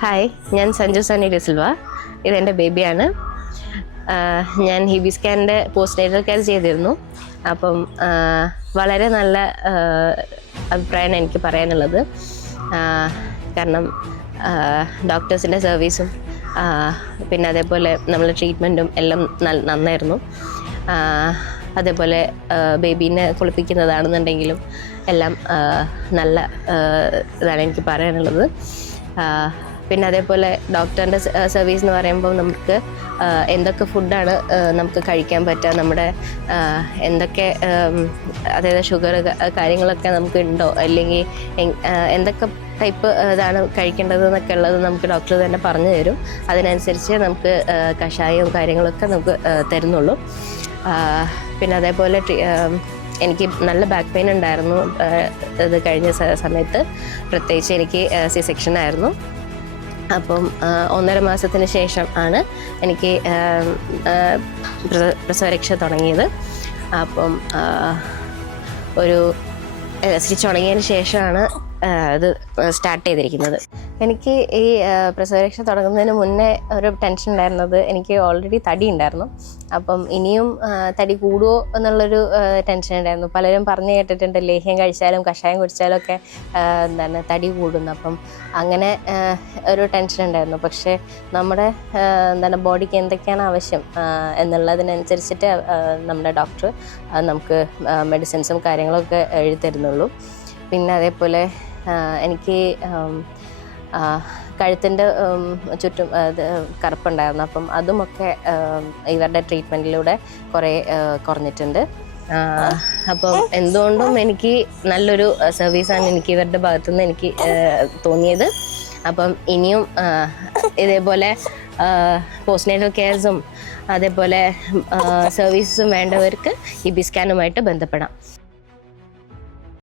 Hi, ഞാൻ സഞ്ജു സണ്ണി ഡിസിൽവ. ഇതെൻ്റെ ബേബിയാണ്. ഞാൻ ഹിബിസ്കാൻ്റെ പോസ്റ്റ്നേറ്റൽ കെയർ ചെയ്തിരുന്നു. അപ്പം വളരെ നല്ല അഭിപ്രായമാണ് എനിക്ക് പറയാനുള്ളത്. കാരണം ഡോക്ടേഴ്സിൻ്റെ സർവീസും പിന്നെ അതേപോലെ നമ്മളെ ട്രീറ്റ്മെൻറ്റും എല്ലാം നന്നായിരുന്നു. അതേപോലെ ബേബീനെ കുളിപ്പിക്കുന്നതാണെന്നുണ്ടെങ്കിലും എല്ലാം നല്ല ഇതാണ് എനിക്ക് പറയാനുള്ളത്. പിന്നെ അതേപോലെ ഡോക്ടറിൻ്റെ സർവീസ് എന്ന് പറയുമ്പോൾ നമുക്ക് എന്തൊക്കെ ഫുഡാണ് നമുക്ക് കഴിക്കാൻ പറ്റുക, നമ്മുടെ എന്തൊക്കെ അതായത് ഷുഗർ കാര്യങ്ങളൊക്കെ നമുക്ക് ഉണ്ടോ, അല്ലെങ്കിൽ എന്തൊക്കെ ടൈപ്പ് ഇതാണ് കഴിക്കേണ്ടത് എന്നൊക്കെ ഉള്ളത് നമുക്ക് ഡോക്ടർ തന്നെ പറഞ്ഞു തരും. അതിനനുസരിച്ച് നമുക്ക് കഷായവും കാര്യങ്ങളൊക്കെ നമുക്ക് തരുന്നുള്ളൂ. പിന്നെ അതേപോലെ എനിക്ക് നല്ല ബാക്ക് പെയിൻ ഉണ്ടായിരുന്നു ഇത് കഴിഞ്ഞ സമയത്ത്. പ്രത്യേകിച്ച് എനിക്ക് സി സെക്ഷൻ ആയിരുന്നു. അപ്പം 1.5 മാസത്തിന് ശേഷം ആണ് എനിക്ക് പ്രസവരക്ഷ തുടങ്ങിയത്. അപ്പം ഒരു സ്റ്റിച്ച് തുടങ്ങിയതിന് ശേഷമാണ് ഇത് സ്റ്റാർട്ട് ചെയ്തിരിക്കുന്നത്. എനിക്ക് ഈ പ്രസവരക്ഷ തുടങ്ങുന്നതിന് മുന്നേ ഒരു ടെൻഷൻ ഉണ്ടായിരുന്നത്, എനിക്ക് ഓൾറെഡി തടി ഉണ്ടായിരുന്നു. അപ്പം ഇനിയും തടി കൂടുമോ എന്നുള്ളൊരു ടെൻഷൻ ഉണ്ടായിരുന്നു. പലരും പറഞ്ഞു കേട്ടിട്ടുണ്ട് ലേഹ്യം കഴിച്ചാലും കഷായം കുടിച്ചാലും ഒക്കെ തടി കൂടുന്നു. അപ്പം അങ്ങനെ ഒരു ടെൻഷൻ ഉണ്ടായിരുന്നു. പക്ഷേ നമ്മുടെ ബോഡിക്ക് എന്തൊക്കെയാണ് ആവശ്യം എന്നുള്ളതിനനുസരിച്ചിട്ട് നമ്മുടെ ഡോക്ടർ നമുക്ക് മെഡിസിൻസും കാര്യങ്ങളൊക്കെ എഴുതി തരുന്നുള്ളൂ. പിന്നെ അതേപോലെ എനിക്ക് കഴുത്തിൻ്റെ ചുറ്റും കറുപ്പുണ്ടായിരുന്നു. അപ്പം അതുമൊക്കെ ഇവരുടെ ട്രീറ്റ്മെൻറ്റിലൂടെ കുറേ കുറഞ്ഞിട്ടുണ്ട്. അപ്പം എന്തുകൊണ്ടും എനിക്ക് നല്ലൊരു സർവീസാണ് എനിക്ക് ഇവരുടെ ഭാഗത്തുനിന്ന് എനിക്ക് തോന്നിയത്. അപ്പം ഇനിയും ഇതേപോലെ പോസ്റ്റ്നേറ്റൽ കെയർസും അതേപോലെ സർവീസസും വേണ്ടവർക്ക് ഹിബിസ്കാനുമായിട്ട് ബന്ധപ്പെടാം.